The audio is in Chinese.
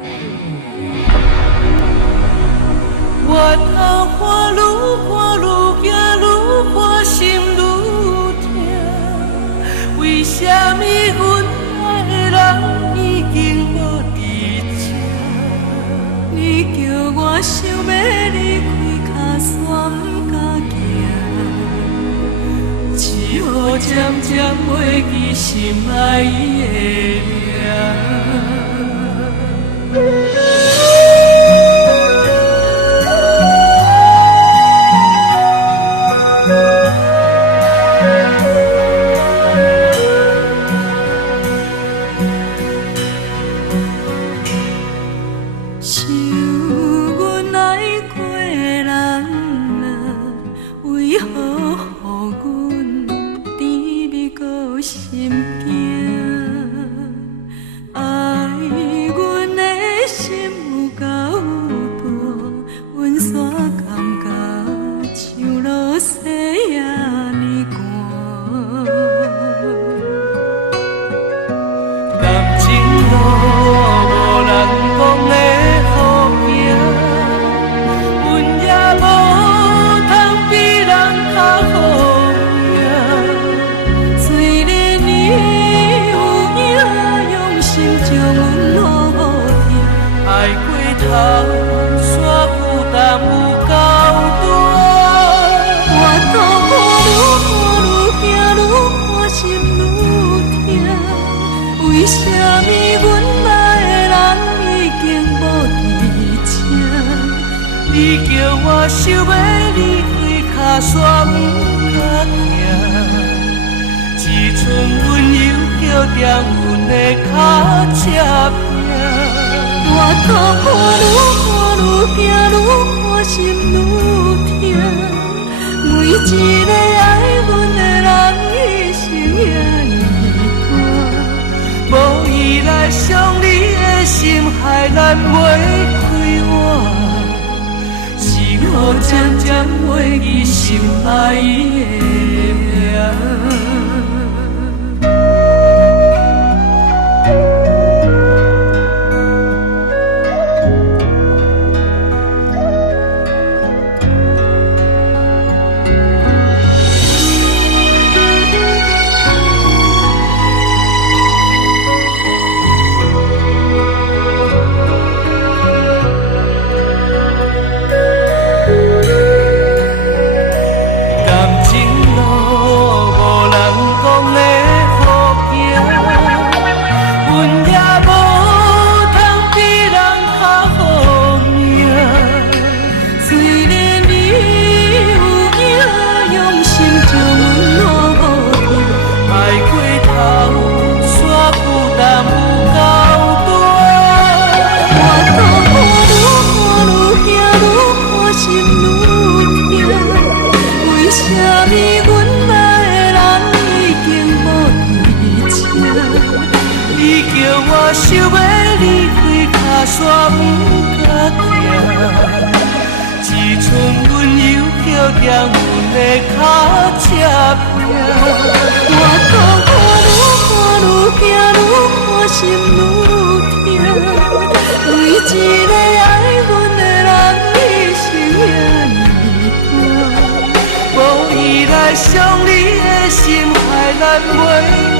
我头看愈看愈惊，愈看心愈痛。为什么阮爱的人已经无伫这？你叫我想要离开，脚煞不敢行，只好渐渐袂记心爱伊的名。想阮爱过的人啊，为何予阮甜蜜搁心惊？爱阮的心有够大，阮煞感觉像落雪也呢寒。感情路无人讲的。山负担有够大，我头看愈看愈惊，愈看心愈痛。为什么阮爱的人已经无伫这？你叫我想要离开，脚煞不敢行，只剩温柔叫点阮的脚赤拼。我头看愈看愈惊，愈看心愈痛。每一个爱阮的人，伊心也呢大，无依赖上你的心，害咱袂开活。是我渐渐袂记心爱伊的名。我想要离开，脚煞不敢行，只剩温柔叫点阮的脚赤拼。我头看愈看愈惊，愈看心愈痛。为一个爱阮的人，伊心也呢大，无依赖上你的心，害咱袂。